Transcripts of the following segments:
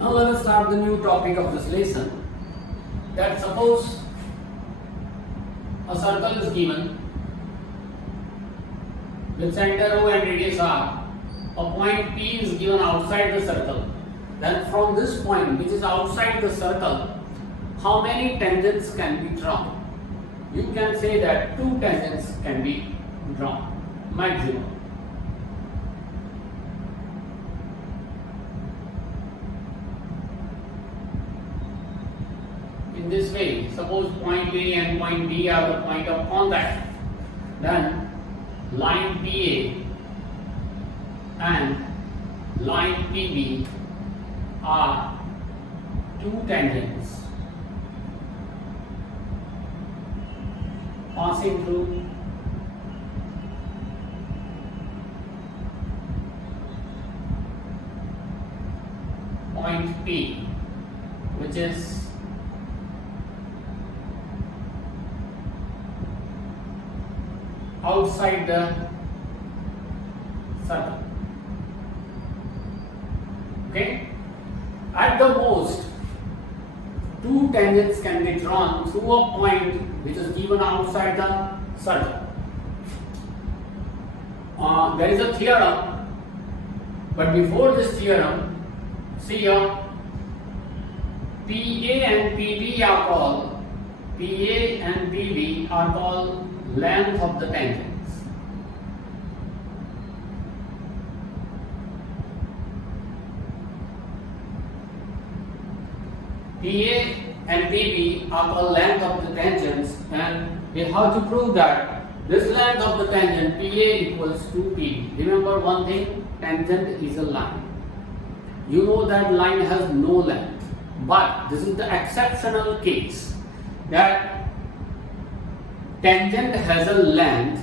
Now let us start the new topic of this lesson. That suppose a circle is given with center O and radius R. A point P is given outside the circle. Then from this point, which is outside the circle, how many tangents can be drawn? You can say that 2 tangents can be drawn, maximum. In this way, suppose point A and point B are the point of contact, then line PA and line PB are 2 tangents passing through point P, which is outside the circle. Okay? At the most, 2 tangents can be drawn through a point which is given outside the circle. There is a theorem, but before this theorem, see here, PA and PB are called length of the tangents. PA and PB are called length of the tangents, and we have to prove that this length of the tangent PA equals to PB. Remember one thing, tangent is a line. You know that line has no length, but this is the exceptional case that tangent has a length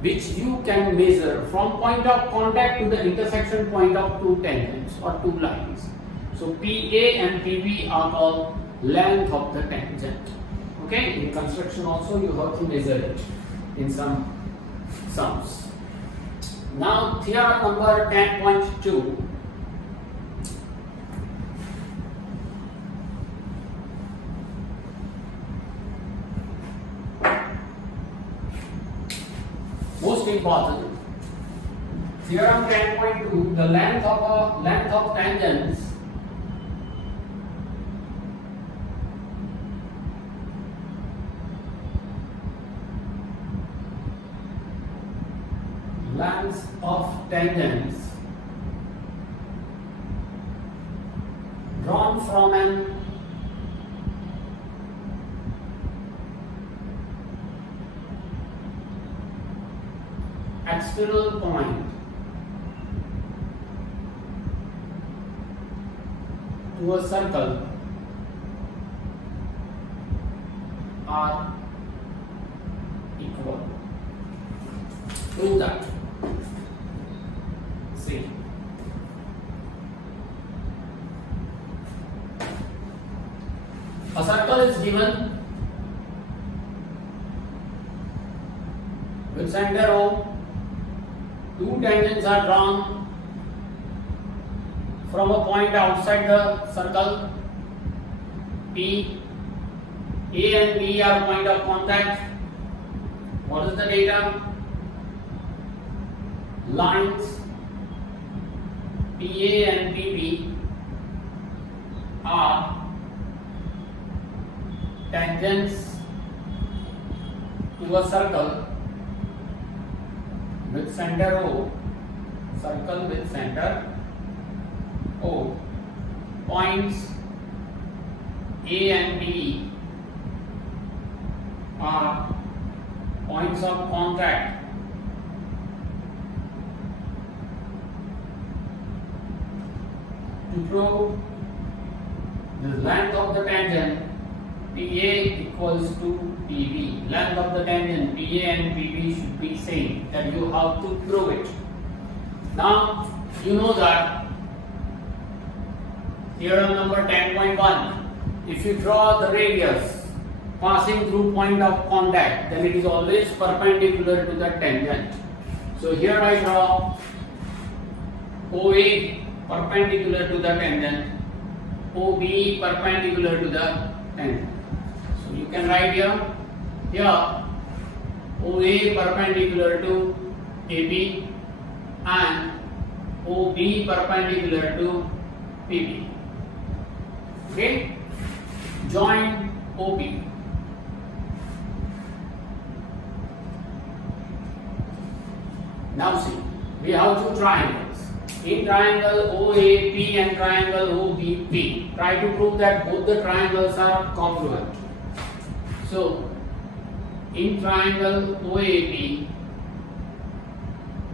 which you can measure from point of contact to the intersection point of 2 tangents or 2 lines. So PA and PB are called length of the tangent. Okay, in construction also you have to measure it in some sums. Now theorem number 10.2. Most important, theorem 10.2, the length of tangents drawn from an external point to a circle are equal. Prove that. See. A circle is given with center O. 2 tangents are drawn from a point outside the circle. P, A and B are point of contact. What is the data? Lines PA and PB are tangents to a circle with center O, circle with center O. Points A and B are points of contact to prove the length of the tangent PA equals to PB. Length of the tangent PA and PB should be same. That you have to prove it. Now you know that theorem number 10.1. If you draw the radius passing through point of contact, then it is always perpendicular to the tangent. So here I draw OA perpendicular to the tangent OB perpendicular to the tangent. So you can write here OA perpendicular to AB and OB perpendicular to PB. Okay, join OB. Now see, we have two triangles. In triangle OAP and triangle OBP, try to prove that both the triangles are congruent. So, in triangle OAP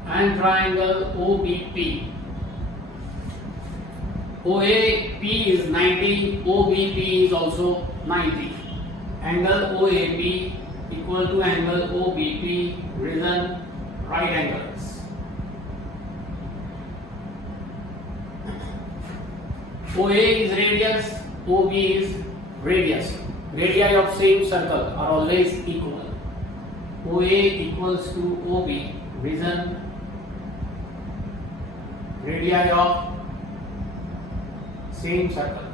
and triangle OBP, OAP is 90, OBP is also 90. Angle OAP equal to angle OBP, reason right angles. OA is radius, OB is radius. Radii of same circle are always equal. OA equals to OB, reason radii of same circle.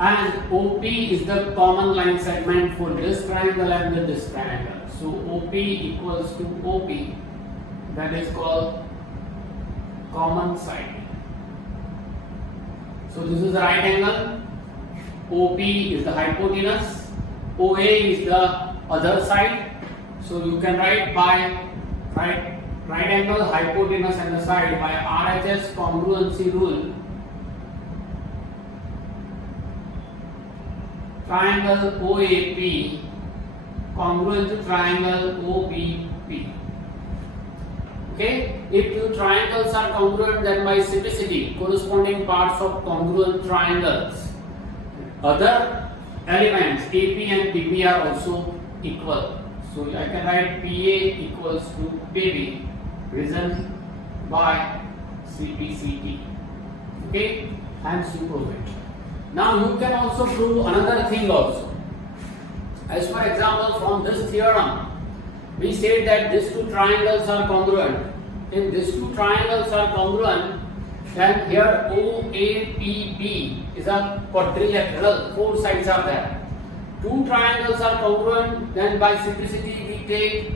And OP is the common line segment for this triangle and this triangle. So OP equals to OP, that is called common side. So this is the right angle, OP is the hypotenuse, OA is the other side. So you can write by right angle, hypotenuse and the side by RHS congruency rule. Triangle OAP congruent to triangle OBP. Okay, if two triangles are congruent, then by simplicity corresponding parts of congruent triangles, other elements AP and PB are also equal. So I can write PA equals to PB, reason by CPCT. Okay, hence you prove it. Now you can also prove another thing also. As for example, from this theorem, we said that these two triangles are congruent. If these two triangles are congruent, then here OAPB is a quadrilateral, four sides are there. Two triangles are congruent, then by simplicity we take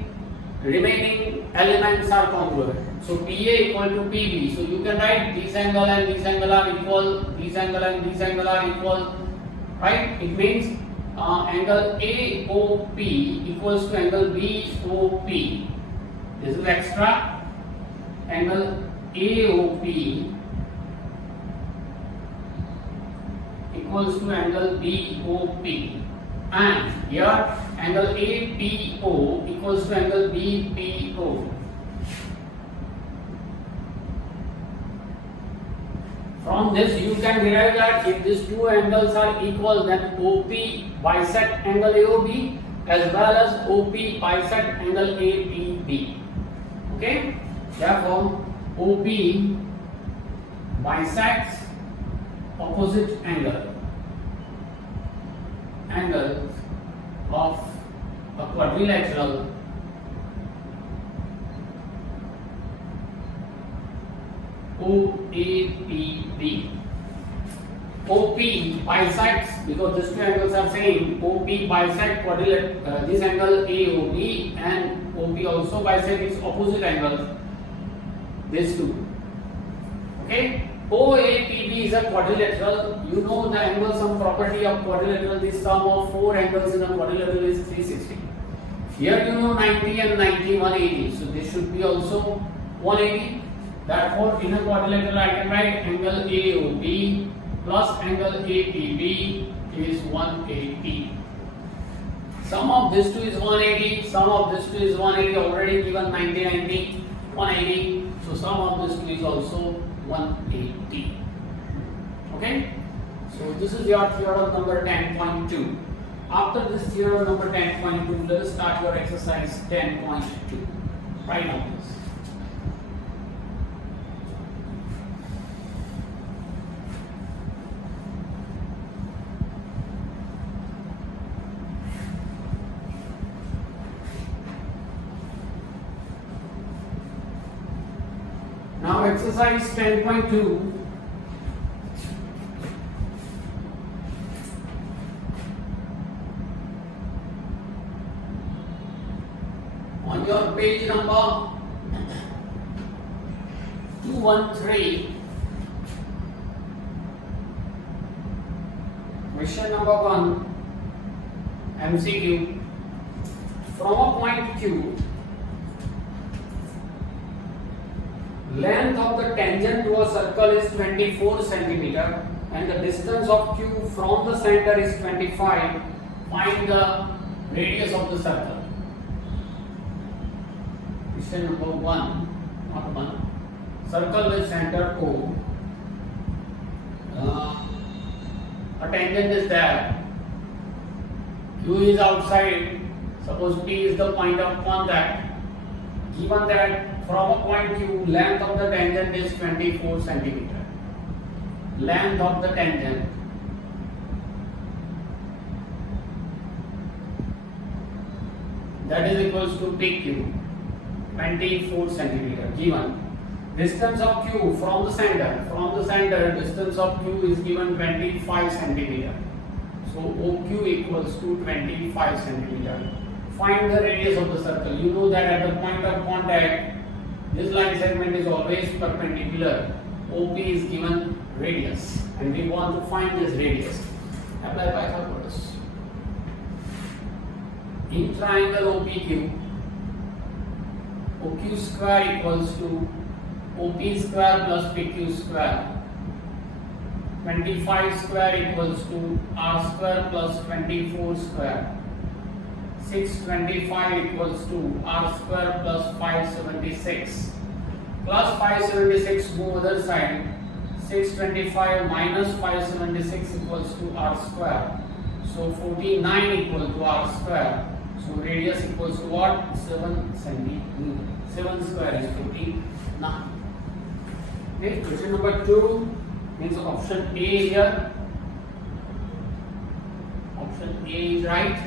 remaining elements are congruent. So PA equal to PB. So you can write this angle and this angle are equal, this angle and this angle are equal, right? It means angle AOP equals to angle BOP. This is extra. Angle AOP equals to angle BOP, and here angle APO equals to angle BPO. From this you can derive that if these two angles are equal, then OP bisect angle AOB as well as OP bisect angle APB. Okay, therefore OP bisects opposite angles of a quadrilateral OAPB. OP bisects, because these two angles are same, OP bisect this angle AOB, and OP also bisect its opposite angles, these two. Okay, OAPB is a quadrilateral. You know the angle sum property of quadrilateral. The sum of four angles in a quadrilateral is 360. Here you know 90 and 90, 180. So this should be also 180. Therefore, in a quadrilateral, I can write angle AOB plus angle APB is 180. Sum of this two is 180. Sum of this two is 180. Already given 90, 90, 180. So sum of this two is also 180. Okay. So this is your theorem number 10.2. After this theorem number 10.2, let us start your exercise 10.2. Write down this. Now exercise 10.2, page number 213. Question number 1, MCQ. From a point Q, length of the tangent to a circle is 24 centimeter and the distance of Q from the center is 25. Find the radius of the circle. Question number 1, not 1. Circle with center O. A tangent is there. Q is outside. Suppose P is the point of contact. Given that from a point Q, length of the tangent is 24 centimeter. Length of the tangent that is equals to PQ, 24 centimeter. Given distance of Q from the center, distance of Q is given 25 centimeter. So OQ equals to 25 centimeter. Find the radius of the circle. You know that at the point of contact, this line segment is always perpendicular. OP is given radius, and we want to find this radius. Apply Pythagoras. In triangle OPQ, OQ square equals to OP square plus PQ square. 25 square equals to R square plus 24 square. 625 equals to R square plus 576. Plus 576 move other side. 625 minus 576 equals to R square. So 49 equal to R square. So radius equals to what? 7 centimeter. 7 square is 49. Okay, question number 2 means option A here. Option A is right.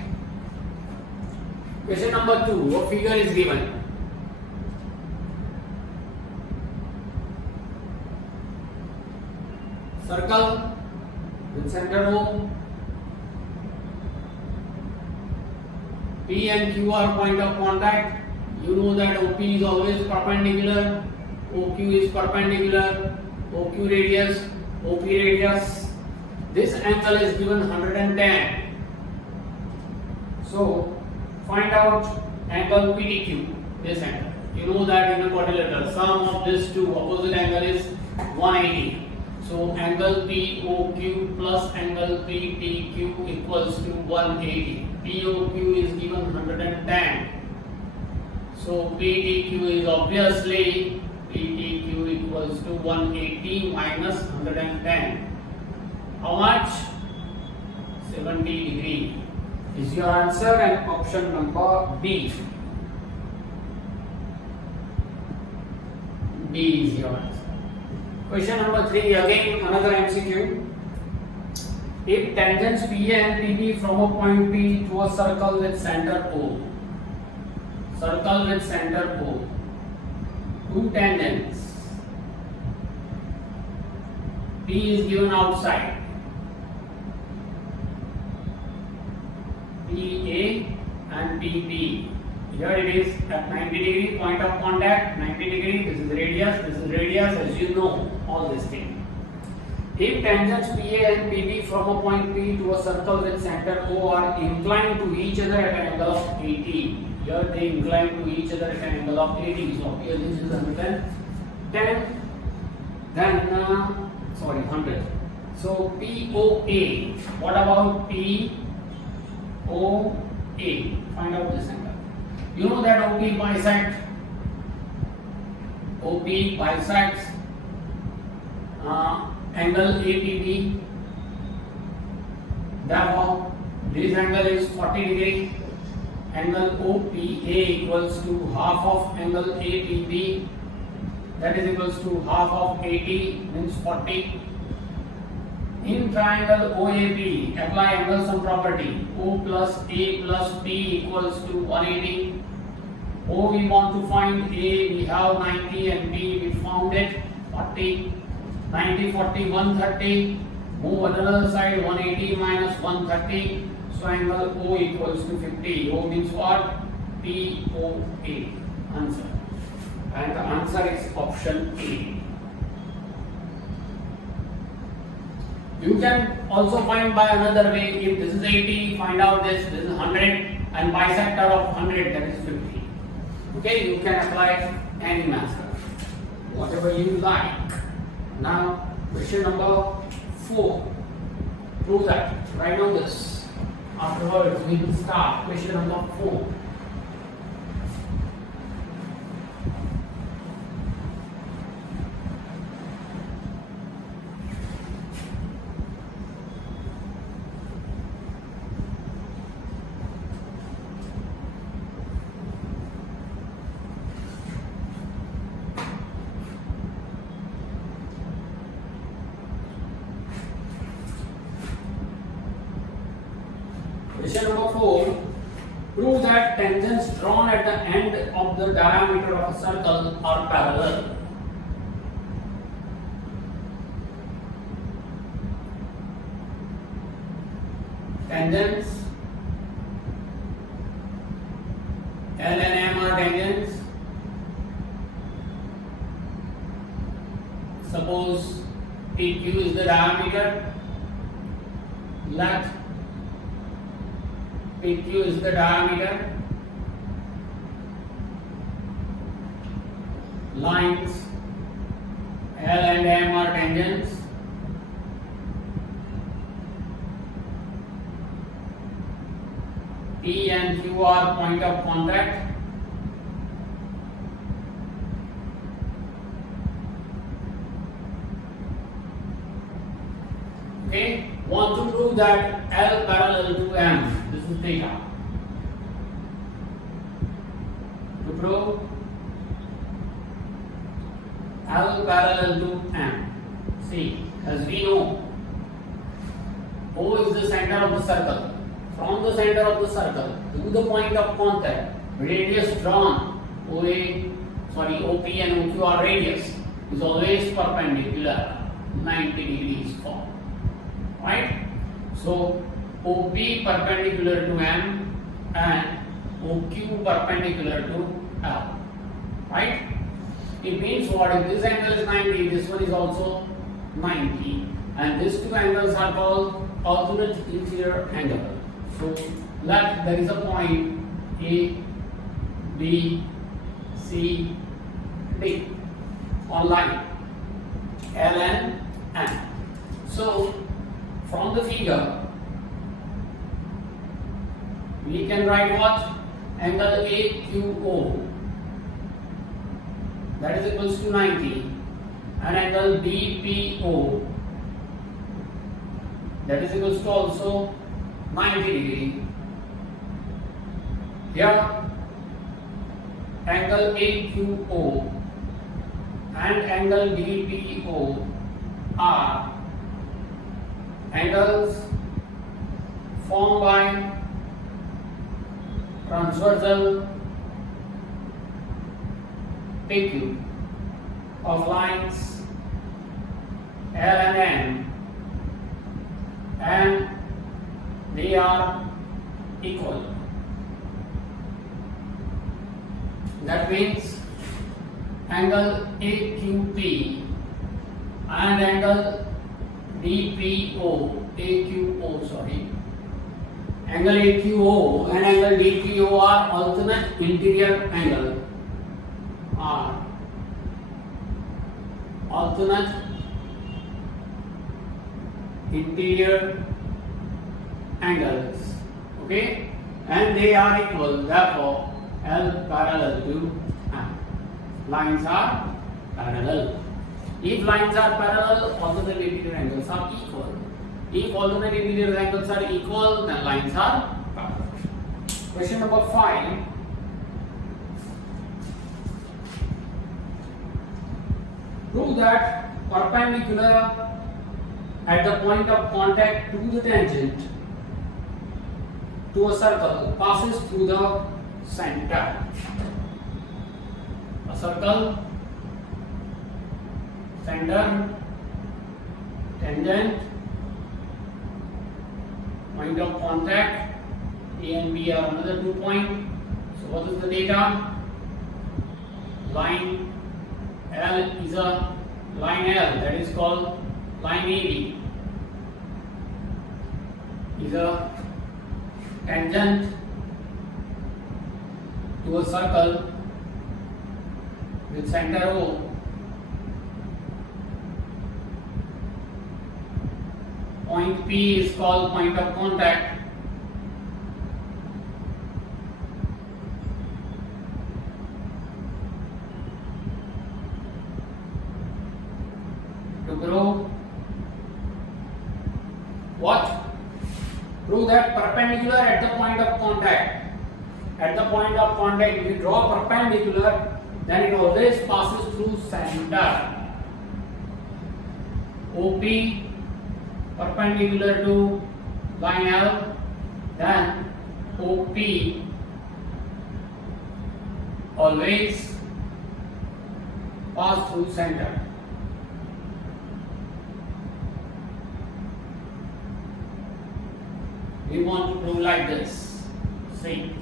Question number 2, a figure is given. Circle with center O. P and Q are point of contact. You know that OP is always perpendicular. OQ is perpendicular. OQ radius, OP radius. This angle is given 110. So find out angle PDQ, this angle. You know that in a quadrilateral, sum of these two opposite angle is 180. So angle POQ plus angle PTQ equals to 180. POQ is given 110. So PTQ is obviously PTQ equals to 180 minus 110. How much? 70 degree is your answer, and option number B. B is your answer. Question number 3, again another MCQ. If tangents PA and PB from a point P to a circle with center O. Circle with center O. Two tangents. P is given outside. PA and PB. Here it is at 90 degree, point of contact, 90 degree, this is radius, as you know, all this thing. If tangents PA and PB from a point P to a circle with center O are inclined to each other at an angle of 80. Here they incline to each other at an angle of 80. So here this is 100. Then 100. So POA. What about POA? Find out this angle. You know that OP bisects angle APB. Therefore, this angle is 40 degree. Angle OPA equals to half of angle APB. That is equals to half of 80 means 40. In triangle OAB, apply angle sum property. O plus A plus B equals to 180. O we want to find, A we have 90 and B we found it 40. 90, 40, 130. Move another side, 180 minus 130. So angle O equals to 50. O means what? POA. answer. And the answer is option A. You can also find by another way. If this is 80, find out this is 100, and bisector of 100, that is 50. Okay, you can apply any method, whatever you like. Now, question number 4. Prove that. Write down this. Afterwards, we will start question number 4. Question number 4. Prove that tangents drawn at the end of the diameter of a circle are parallel. Tangents, L and M are tangents. Suppose PQ is the diameter. Let PQ is the diameter. Lines L and M are tangents. P and Q are point of contact. Okay, want to prove that L parallel to M. This is theta. To prove L parallel to M. See, as we know, O is the center of the circle. From the center of the circle to the point of contact, radius drawn OP and OQ are radius is always perpendicular 90 degrees forward. Right? So OP perpendicular to M and OQ perpendicular to L. Right? It means what? If this angle is 90, this one is also 90, and these two angles are called alternate interior angle. So let there is a point A, B, C, D on line L and M. So from the figure we can write what? Angle AQO, that is equals to 90, and angle BPO, that is equals to also 90 degree. Here angle AQO and angle BPO are angles formed by transversal PQ of lines L and M, and they are equal. That means angle AQP and angle angle AQO and angle DPO are alternate interior angle. Alternate interior angles. Okay, and they are equal. Therefore, L parallel to M. Lines are parallel. If lines are parallel, alternate interior angles are equal. If alternate interior angles are equal, then lines are parallel. Question number 5. Prove that perpendicular at the point of contact to the tangent to a circle passes through the center. A circle, center, tangent, point of contact, A and B are another 2 points. So what is the data? line L is a line L, that is called line AB, is a tangent to a circle with center O. Point P is called point of contact. To prove what? Prove that perpendicular at the point of contact. At the point of contact, if we draw perpendicular, then it always passes through center. OP perpendicular to line L, then OP always pass through center. We want to prove like this. See,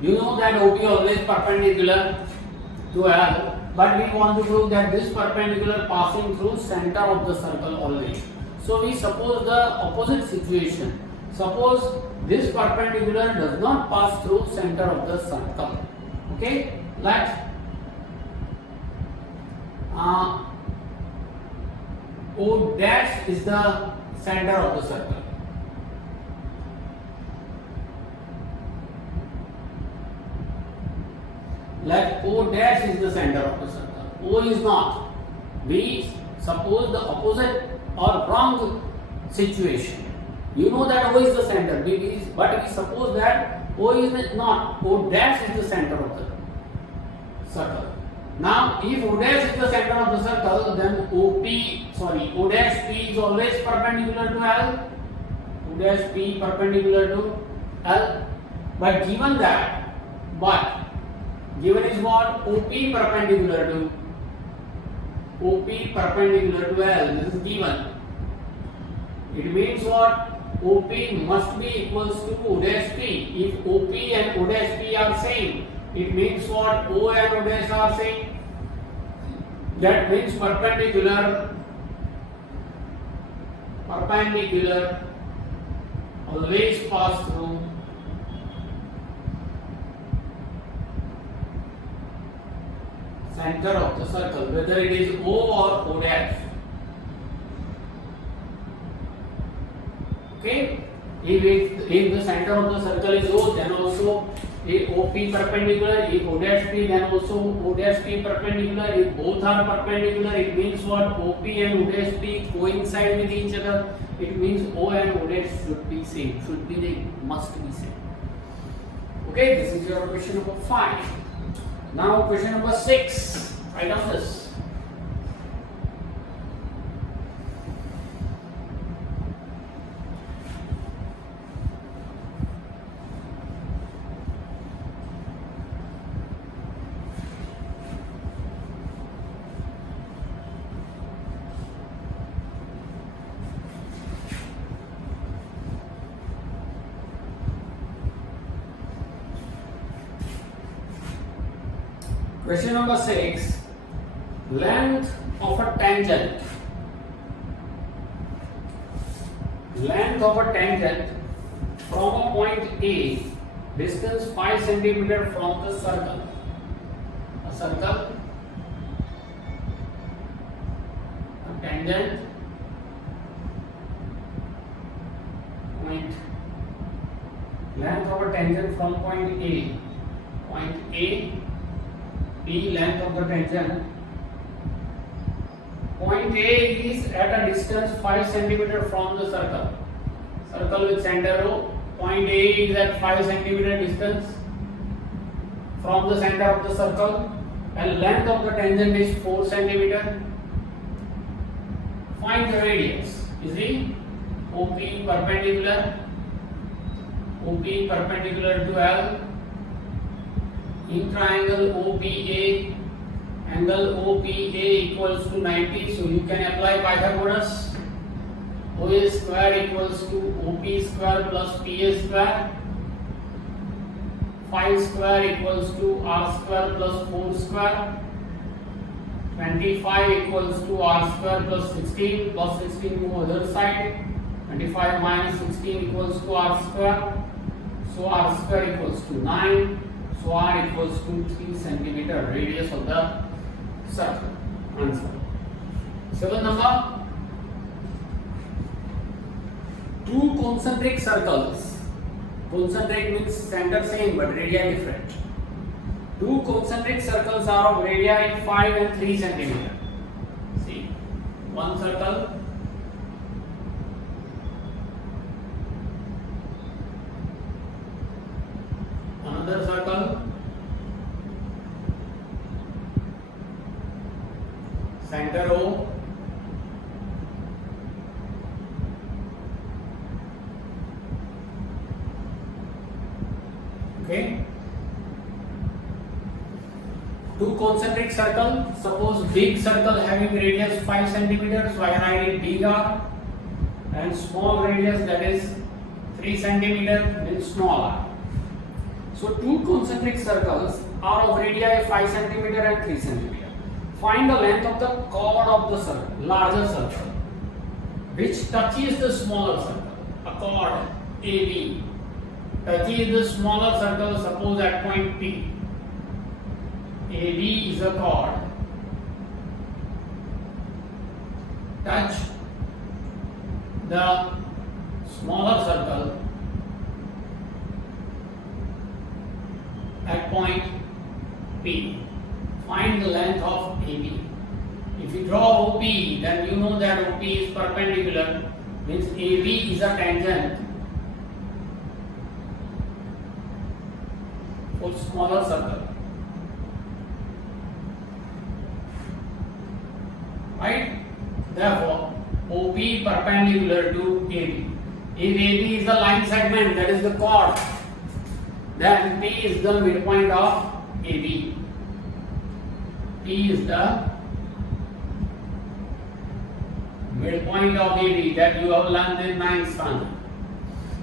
you know that OP always perpendicular to L, but we want to prove that this perpendicular passing through center of the circle always. So we suppose the opposite situation. Suppose this perpendicular does not pass through center of the circle. Okay, let O dash is the center of the circle. Let O dash is the center of the circle. O is not. We suppose the opposite or wrong situation. You know that O is the center, but we suppose that O is not. O dash is the center of the circle. Now, if O dash is the center of the circle, then O dash P is always perpendicular to L. O dash P perpendicular to L. But given is what? OP perpendicular to L. This is given. It means what? OP must be equals to O dash P. If OP and O dash P are same, it means what? O and O dash are same. That means perpendicular always pass through center of the circle, whether it is O or O dash. Okay, if the center of the circle is O, then also OP perpendicular. If O dash P, then also O dash P perpendicular. If both are perpendicular, it means what? OP and O dash P coincide with each other. It means O and O dash should be same. Must be same. Okay, this is your question number 5. Now question number 6. Write down this. Question number 6. Length of a tangent. Length of a tangent from a point A, distance 5 cm from the circle. A circle, a tangent, point. Length of a tangent from point A. Point A. P length of the tangent. Point A is at a distance 5 cm from the circle. Circle with center O. Point A is at 5 cm distance from the center of the circle, and length of the tangent is 4 cm. Find the radius. Is the OP perpendicular to L. In triangle OPA, angle OPA equals to 90. So you can apply Pythagoras. OA square equals to OP square plus PA square. 5 square equals to r square plus 4 square. 25 equals to r square plus 16 move other side. 25 minus 16 equals to r square. So r square equals to 9. So r equals to 3 centimeter radius of the circle. Answer. 7 number. Two concentric circles. Concentric means center same but radii different. Two concentric circles are of radii 5 and 3 centimeter. See, one circle, another circle, center O, okay. Two concentric circle. Suppose big circle having radius 5 centimeters, so I write it big R, and small radius that is 3 centimeter means small r. So two concentric circles are of radii 5 centimeter and 3 centimeter. Find the length of the chord of the circle, larger circle, which touches the smaller circle. A chord AB touches the smaller circle, suppose at point P. AB is a chord. Touch the smaller circle at point P. Find the length of AB. If you draw OP, then you know that OP is perpendicular, means AB is a tangent for smaller circle. Right? Therefore, OP perpendicular to AB. If AB is the line segment, that is the chord, then P is the midpoint of AB. P is the midpoint of AB that you have learned in 9th standard.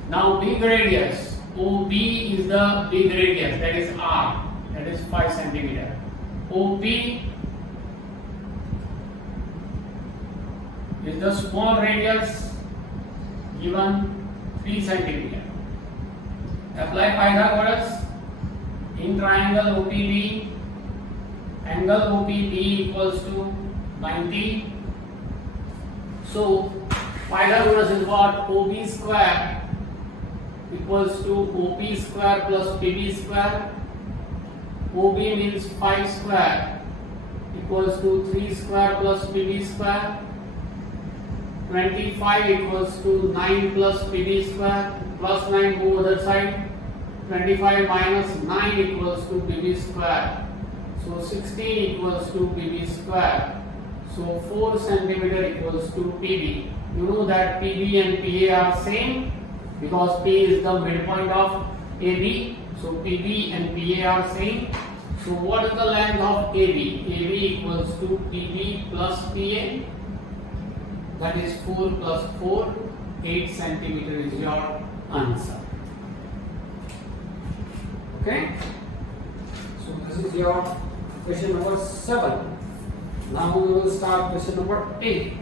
Now big radius, OB is the big radius, that is R, that is 5 centimeter. OP is the small radius given 3 centimeter. Apply Pythagoras. In triangle OPB, angle OPB equals to 90. So Pythagoras is what? OB square equals to OP square plus PB square. OB means 5 square equals to 3 square plus PB square. 25 equals to 9 plus PB square, plus 9 move other side. 25 minus 9 equals to PB square. So 16 equals to PB square. So 4 centimeter equals to PB. You know that PB and PA are same because P is the midpoint of AB. So PB and PA are same. So what is the length of AB? AB equals to PB plus PA. That is 4 plus 4, 8 centimeter is your answer. Okay? So this is your question number 7. Now we will start question number 8.